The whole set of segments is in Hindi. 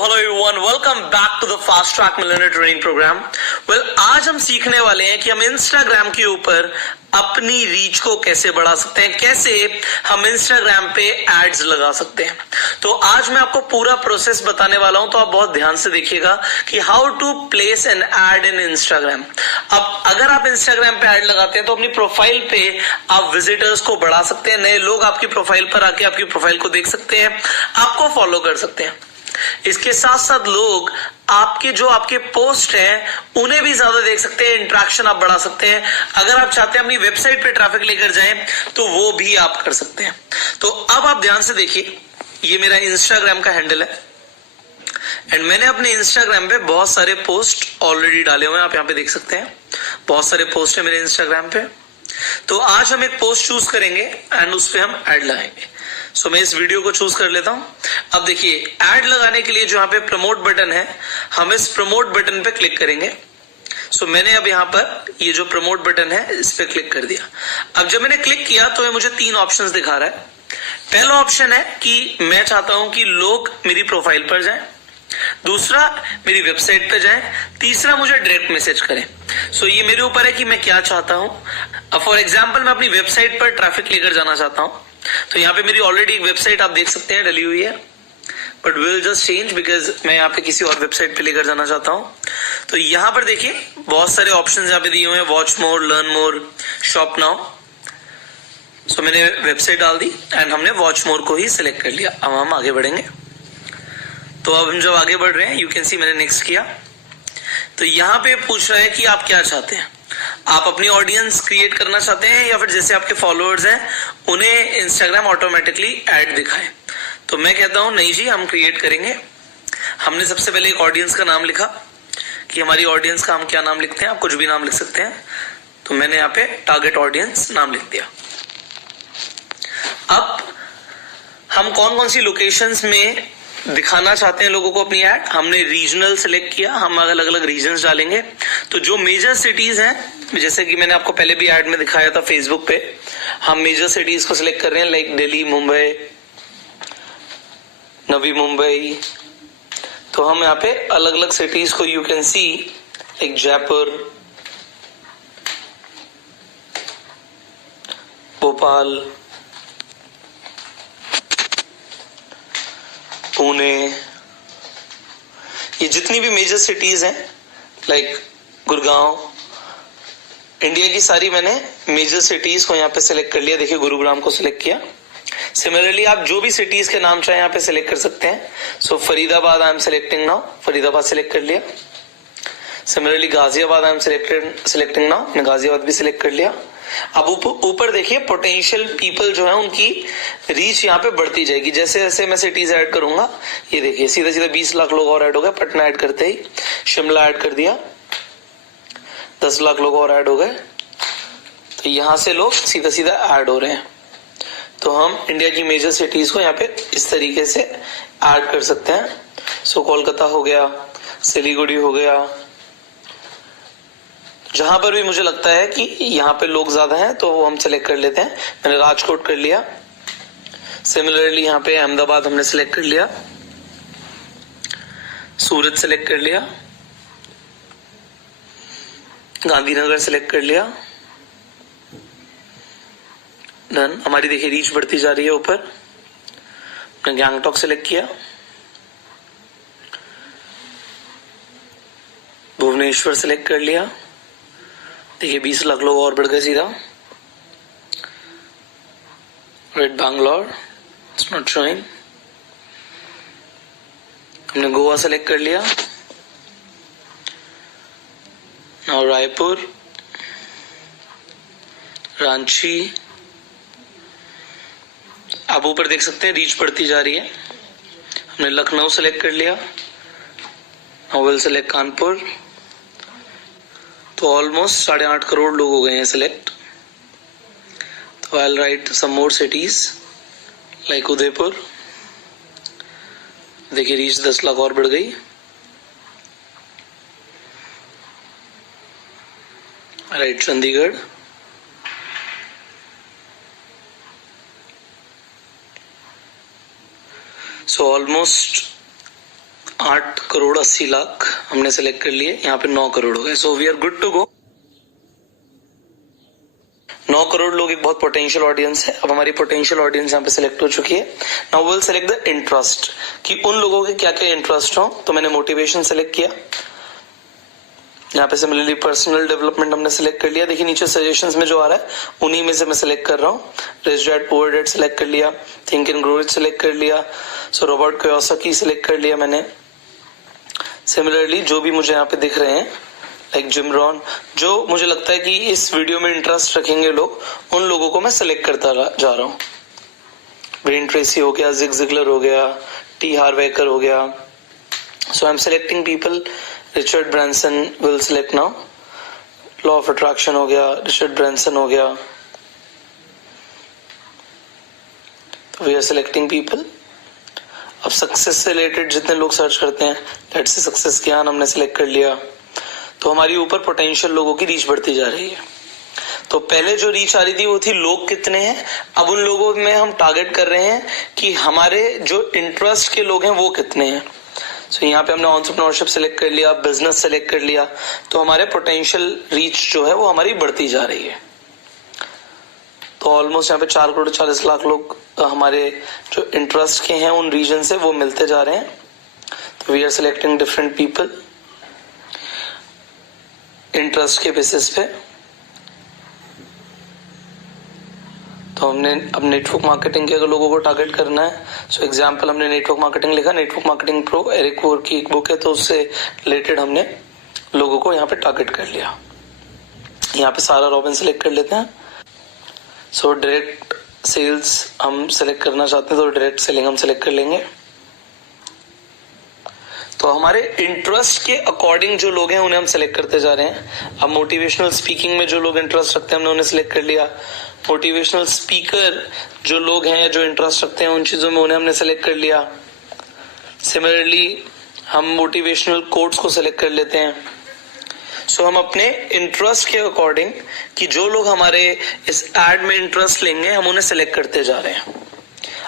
Hello everyone, welcome back to the fast track millionaire training program. आज हम सीखने वाले हैं कि हम इंस्टाग्राम के ऊपर अपनी रीच को कैसे बढ़ा सकते हैं, कैसे हम इंस्टाग्राम पे एड्स लगा सकते हैं। तो आज मैं आपको पूरा प्रोसेस बताने वाला हूं, तो आप बहुत ध्यान से देखिएगा कि how to place an ad in Instagram. अब अगर आप इंस्टाग्राम पे एड लगाते हैं तो अपनी प्रोफाइल पे आप विजिटर्स को बढ़ा सकते हैं, नए लोग आपकी प्रोफाइल पर आके आपकी प्रोफाइल को देख सकते हैं, आपको फॉलो कर सकते हैं। इसके साथ साथ लोग आपके पोस्ट हैं उन्हें भी ज्यादा देख सकते हैं, इंटरेक्शन आप बढ़ा सकते हैं। अगर आप चाहते हैं अपनी वेबसाइट पे ट्रैफिक लेकर जाएं तो वो भी आप कर सकते हैं। तो अब आप ध्यान से देखिए, ये मेरा इंस्टाग्राम का हैंडल है एंड मैंने अपने इंस्टाग्राम पे बहुत सारे पोस्ट ऑलरेडी डाले हुए हैं, आप यहां पे देख सकते हैं बहुत सारे पोस्ट है मेरे इंस्टाग्राम पे। तो आज हम एक पोस्ट चूज करेंगे एंड उस पर हम ऐड लगाएंगे। सो मैं इस वीडियो को चूज कर लेता हूं। अब देखिए, ऐड लगाने के लिए जो यहाँ पे प्रमोट बटन है, हम इस प्रमोट बटन पे क्लिक करेंगे। सो मैंने अब यहाँ पर ये जो प्रमोट बटन है इस पे क्लिक कर दिया। अब जब मैंने क्लिक किया तो ये मुझे 3 ऑप्शंस दिखा रहा है। पहला ऑप्शन है कि मैं चाहता हूं कि लोग मेरी प्रोफाइल पर जाएं, दूसरा मेरी वेबसाइट पे जाएं, तीसरा मुझे डायरेक्ट मैसेज करें। सो ये मेरे ऊपर है कि मैं क्या चाहता हूं। फॉर एग्जांपल मैं अपनी वेबसाइट पर ट्रैफिक लेकर जाना चाहता हूं, तो यहाँ पे मेरी ऑलरेडी एक वेबसाइट आप देख सकते हैं डली हुई है, but will just change because मैं यहाँ पे किसी और वेबसाइट पे लेकर जाना चाहता हूँ। तो यहाँ पर देखिए बहुत सारे ऑप्शंस यहाँ पे दिए हुए हैं, watch more, learn more, shop now. So मैंने वेबसाइट डाल दी एंड हमने वॉच मोर को ही सिलेक्ट कर लिया। अब हम आगे बढ़ेंगे। तो अब हम जब आगे बढ़ रहे हैं, यू कैन सी मैंने नेक्स्ट किया। तो यहाँ पे पूछ रहा है कि आप क्या चाहते हैं, आप अपनी ऑडियंस क्रिएट करना चाहते हैं या फिर जैसे आपके फॉलोअर्स हैं उन्हें इंस्टाग्राम ऑटोमेटिकली ऐड दिखाए। तो मैं कहता हूं नहीं जी, हम क्रिएट करेंगे। हमने सबसे पहले एक ऑडियंस का नाम लिखा कि हमारी ऑडियंस का हम क्या नाम लिखते हैं, आप कुछ भी नाम लिख सकते हैं। तो मैंने यहाँ पे टारगेट ऑडियंस नाम लिख दिया। अब हम कौन कौन सी लोकेशंस में दिखाना चाहते हैं लोगों को अपनी ऐड, हमने रीजनल सेलेक्ट किया, हम अलग अलग रीजन्स डालेंगे। तो जो मेजर सिटीज हैं, जैसे कि मैंने आपको पहले भी ऐड में दिखाया था फेसबुक पे, हम मेजर सिटीज को सिलेक्ट कर रहे हैं, लाइक दिल्ली, मुंबई, नवी मुंबई। तो हम यहाँ पे अलग अलग सिटीज को you can see, like Jaipur, Bhopal, Pune, ये जितनी भी मेजर सिटीज हैं, लाइक गुड़गांव, इंडिया की सारी मैंने मेजर सिटीज को यहाँ पे सिलेक्ट कर लिया। देखिए गुरुग्राम को सिलेक्ट किया। सिमिलरली आप जो भी सिटीज के नाम चाहे यहाँ पे सिलेक्ट कर सकते हैं। So Faridabad I am selecting now, Faridabad select कर लिया। Similarly Ghaziabad I am selecting now, मैंने गाजियाबाद भी सिलेक्ट कर लिया। अब ऊपर देखिए पोटेंशियल पीपल जो है उनकी रीच यहाँ पे बढ़ती जाएगी जैसे जैसे मैं सिटीज ऐड करूंगा। ये देखिए सीधा सीधा 20 लाख लोग और ऐड हो गए, पटना ऐड करते ही, शिमला ऐड कर दिया, 10 लाख लोग और ऐड हो गए। तो यहां से लोग सीधा सीधा ऐड हो रहे हैं। तो हम इंडिया की मेजर सिटीज को यहाँ पे इस तरीके से ऐड कर सकते हैं। सो कोलकाता हो गया, सिलीगुड़ी हो गया, जहां पर भी मुझे लगता है कि यहाँ पे लोग ज्यादा हैं तो वो हम सिलेक्ट कर लेते हैं। मैंने राजकोट कर लिया। सिमिलरली यहाँ पे अहमदाबाद हमने सिलेक्ट कर लिया, सूरत सिलेक्ट कर लिया, गांधीनगर सिलेक्ट कर लिया। डन। हमारी देखिए रीच बढ़ती जा रही है ऊपर। मैंने गैंगटॉक सिलेक्ट किया, भुवनेश्वर सिलेक्ट कर लिया। देखिए 20 लाख लोग और बढ़ गए सीधा। Red Bangalore, it's not showing. हमने गोवा सेलेक्ट कर लिया। और रायपुर, रांची। आप ऊपर देख सकते हैं रीच बढ़ती जा रही है। हमने लखनऊ सेलेक्ट कर लिया, विल सेलेक्ट कानपुर। तो ऑलमोस्ट 8.5 करोड़ लोग हो गए हैं सिलेक्ट। तो I will write some more cities like Udaipur. देखिए रीच 10 लाख और बढ़ गई। राइट चंडीगढ़। सो ऑलमोस्ट 8,80,00,000 हमने सेलेक्ट कर लिए, यहाँ पे 9 करोड़ हो गए। So we are good to go. 9 crore लोग एक बहुत पोटेंशियल ऑडियंस है। अब हमारी पोटेंशियल ऑडियंस यहाँ पे सिलेक्ट हो चुकी है। Now will select the interest कि उन लोगों के क्या क्या इंटरेस्ट हो। तो मैंने मोटिवेशन सेलेक्ट किया, यहाँ पे सिमिलरली पर्सनल डेवलपमेंट हमने सिलेक्ट कर लिया। देखिए नीचे सजेशंस में जो आ रहा है उन्हीं में से मैं सिलेक्ट कर रहा हूँ। Rich dad poor dad select कर लिया, think and grow rich select कर लिया, सो रॉबर्ट कियोसाकी सिलेक्ट कर लिया मैंने। सिमिलरली जो भी मुझे यहाँ पे दिख रहे हैं लाइक जिम रॉन, जो मुझे लगता है कि इस वीडियो में इंटरेस्ट रखेंगे लोग, उन लोगों को मैं सिलेक्ट करता जा रहा हूँ। ब्रेन ट्रेसी हो गया, जिग जिगलर हो गया, टी हार्वेकर हो गया। So I am selecting people. Richard Branson will select now. Law of attraction हो गया, रिचर्ड ब्रांसन हो गया। तो वी आर सिलेक्टिंग पीपल। अब सक्सेस से रिलेटेड जितने लोग सर्च करते हैं, लेट्स से सक्सेस ज्ञान हमने सिलेक्ट कर लिया। तो हमारी ऊपर पोटेंशियल लोगों की रीच बढ़ती जा रही है। तो पहले जो रीच आ रही थी वो थी लोग कितने हैं, अब उन लोगों में हम टारगेट कर रहे हैं कि हमारे जो इंटरेस्ट के लोग हैं वो कितने हैं। सो यहाँ पे हमने एंटरप्रेन्योरशिप सेलेक्ट कर लिया, बिजनेस सेलेक्ट कर लिया, तो हमारे पोटेंशियल रीच जो है वो हमारी बढ़ती जा रही है। तो ऑलमोस्ट यहाँ पे 4,40,00,000 लोग हमारे जो इंटरेस्ट के हैं उन रीजन से वो मिलते जा रहे हैं। तो we are selecting different people interest के बेसिस पे। तो हमने अब नेटवर्क मार्केटिंग के अगर लोगों को टारगेट करना है, सो एग्जांपल हमने नेटवर्क मार्केटिंग लिखा, नेटवर्क मार्केटिंग प्रो एरिक वोर की एक बुक है, तो उससे रिलेटेड हमने लोगों को यहाँ पे टारगेट कर लिया। यहाँ पे सारा रॉबिन सेलेक्ट कर लेते हैं। सो डायरेक्ट सेल्स हम सेलेक्ट करना चाहते हैं, तो डायरेक्ट सेलिंग हम सेलेक्ट कर लेंगे। तो हमारे इंटरेस्ट के अकॉर्डिंग जो लोग हैं उन्हें हम सेलेक्ट करते जा रहे हैं। अब मोटिवेशनल स्पीकिंग में जो लोग इंटरेस्ट रखते हैं हमने उन्हें सिलेक्ट कर लिया। मोटिवेशनल स्पीकर जो लोग हैं जो इंटरेस्ट रखते हैं उन चीजों में, उन्हें हमने सेलेक्ट कर लिया। सिमिलरली हम मोटिवेशनल कोट्स को सेलेक्ट कर लेते हैं। सो हम अपने इंटरेस्ट के अकॉर्डिंग कि जो लोग हमारे इस एड में इंटरेस्ट लेंगे हम उन्हें सेलेक्ट करते जा रहे हैं।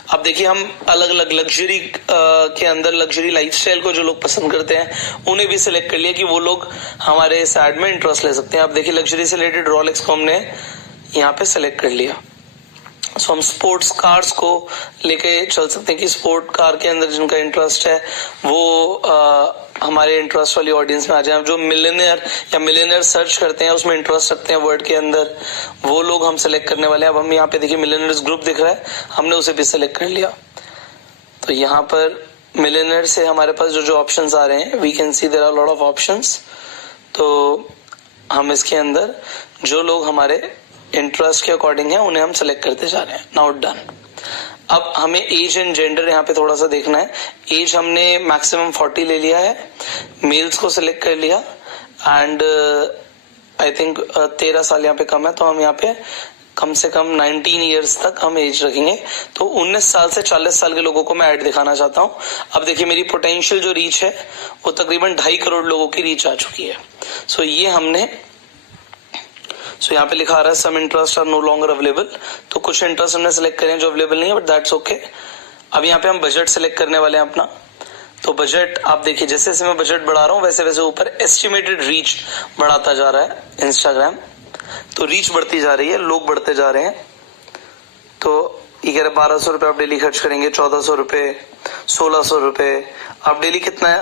अब देखिए हम अलग अलग लग्जरी के अंदर लग्जरी लाइफस्टाइल को जो लोग पसंद करते हैं उन्हें भी सिलेक्ट कर लिया कि वो लोग हमारे इस एड में इंटरेस्ट ले सकते हैं। अब देखिए लग्जरी से रिलेटेड रॉलेक्स को हमने यहाँ पे सेलेक्ट कर लिया। सो हम स्पोर्ट्स कार्स को लेके चल सकते हैं कि स्पोर्ट कार के अंदर जिनका इंटरेस्ट है वो हमारे इंटरेस्ट वाली ऑडियंस में आ जाए। जो मिलियनेयर सर्च करते हैं उसमें इंटरेस्ट रखते हैं वर्ड के अंदर, वो लोग हम सेलेक्ट करने वाले हैं। अब हम यहाँ पे देखिए मिलियनेयर्स ग्रुप दिख रहा है, हमने उसे भी सेलेक्ट कर लिया। तो यहाँ पर मिलियनेयर से हमारे पास जो जो ऑप्शंस आ रहे हैं, we can see there are lot of options. तो हम इसके अंदर जो लोग हमारे इंटरेस्ट के अकॉर्डिंग है उन्हें हम सेलेक्ट करते जा रहे हैं। Now done. अब हमें एज एंड जेंडर यहाँ पे थोड़ा सा देखना है। एज हमने मैक्सिमम 40 ले लिया है, मेल्स को सिलेक्ट कर लिया एंड आई थिंक 13 साल यहाँ पे कम है, तो हम यहाँ पे कम से कम 19 ईयर्स तक हम एज रखेंगे। तो 19 साल से 40 साल के लोगों को मैं ऐड दिखाना चाहता हूँ। अब देखिए मेरी पोटेंशियल जो रीच है वो तकरीबन 2.5 करोड़ लोगों की रीच आ चुकी है। सो ये हमने यहाँ पे लिखा आ रहा है some interest are no longer available, तो कुछ इंटरेस्ट हमने सेलेक्ट करें जो अवेलेबल नहीं है, बट दैट्स ओके। अब यहाँ पे हम बजट सेलेक्ट करने वाले हैं अपना। तो बजट आप देखिए जैसे जैसे मैं बजट बढ़ा रहा हूँ वैसे वैसे ऊपर एस्टिमेटेड रीच बढ़ाता जा रहा है इंस्टाग्राम। तो रीच बढ़ती जा रही है, लोग बढ़ते जा रहे हैं। तो ये कह रहे 1200 रुपये आप डेली खर्च करेंगे, 1400 रुपये, 1600 रुपये। आप डेली कितना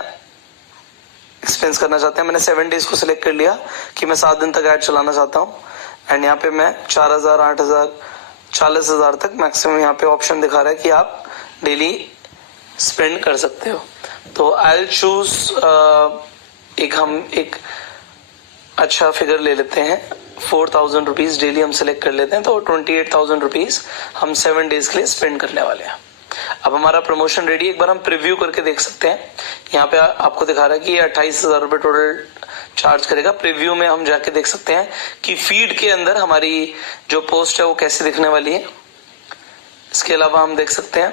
एक्सपेंस करना चाहते हैं? मैंने 7 डेज को सिलेक्ट कर लिया कि मैं 7 दिन तक ऐड चलाना चाहता हूँ। एंड यहाँ पे मैं 4,000, 8,000, 40,000 तक मैक्सिमम यहाँ पे ऑप्शन दिखा रहा है कि आप डेली स्पेंड कर सकते हो। तो आई विल चूज एक अच्छा फिगर ले लेते हैं, 4,000 रुपीज डेली हम सिलेक्ट कर लेते हैं। तो 28,000 रुपीज हम 7 डेज के लिए स्पेंड करने वाले हैं। अब हमारा प्रमोशन रेडी, एक बार हम प्रीव्यू करके देख सकते हैं। यहाँ पे आपको दिखा रहा है कि 28,000 रुपये टोटल चार्ज करेगा। प्रीव्यू में हम जाके देख सकते हैं कि फीड के अंदर हमारी जो पोस्ट है वो कैसे दिखने वाली है। इसके अलावा हम देख सकते हैं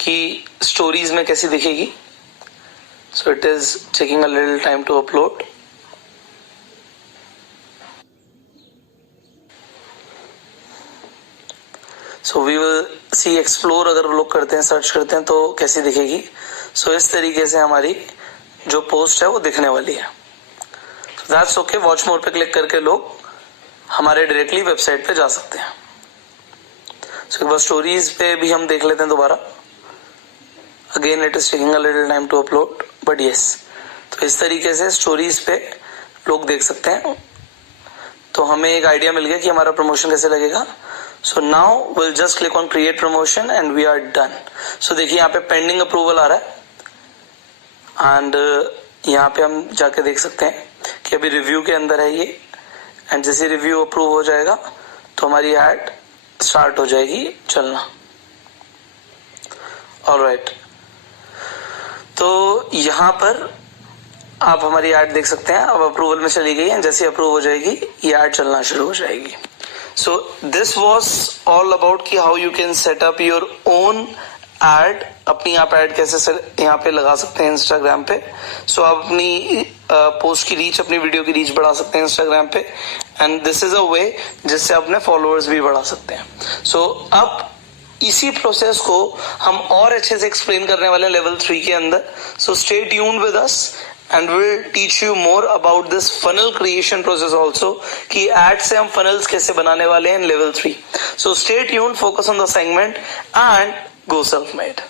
कि स्टोरीज में कैसी दिखेगी। So it is taking a little time to upload. So we will see explore, अगर लोग करते हैं सर्च करते हैं तो कैसी दिखेगी। सो इस तरीके से हमारी जो पोस्ट है वो दिखने वाली है. That's okay. वॉच मोर पे क्लिक करके लोग हमारे डायरेक्टली वेबसाइट पे जा सकते हैं. सो एक बार स्टोरीज पे भी हम देख लेते हैं दोबारा. Again it is taking a little time to upload, but yes. तो इस तरीके से स्टोरीज पे लोग देख सकते हैं. तो हमें एक आइडिया मिल गया कि हमारा प्रमोशन कैसे लगेगा. So now will just click on create promotion and we are done. So देखिए यहाँ पे पेंडिंग अप्रूवल आ रहा है एंड यहाँ पे हम जाके देख सकते हैं कि अभी रिव्यू के अंदर है ये. एंड जैसे रिव्यू अप्रूव हो जाएगा तो हमारी एड स्टार्ट हो जाएगी चलना. ऑलराइट. तो यहाँ पर आप हमारी ऐड देख सकते हैं. अब अप्रूवल में चली गई है. जैसे अप्रूव हो जाएगी ये ऐड चलना शुरू हो जाएगी. So this was all about कि how you can set up your own ad. अपनी आप ऐड कैसे यहाँ पे लगा सकते हैं इंस्टाग्राम पे. सो आप अपनी पोस्ट की रीच, अपनी वीडियो की रीच बढ़ा सकते हैं इंस्टाग्राम पे. एंड दिस इज अ वे जिससे अपने फॉलोअर्स भी बढ़ा सकते हैं. सो अब इसी प्रोसेस को हम और अच्छे से एक्सप्लेन करने वाले हैं लेवल 3 के अंदर. So stay tuned with us and we'll teach you more about this funnel creation process also कि ads से हम funnels कैसे बनाने वाले हैं in level 3. So stay tuned, focus on the segment and go self-made.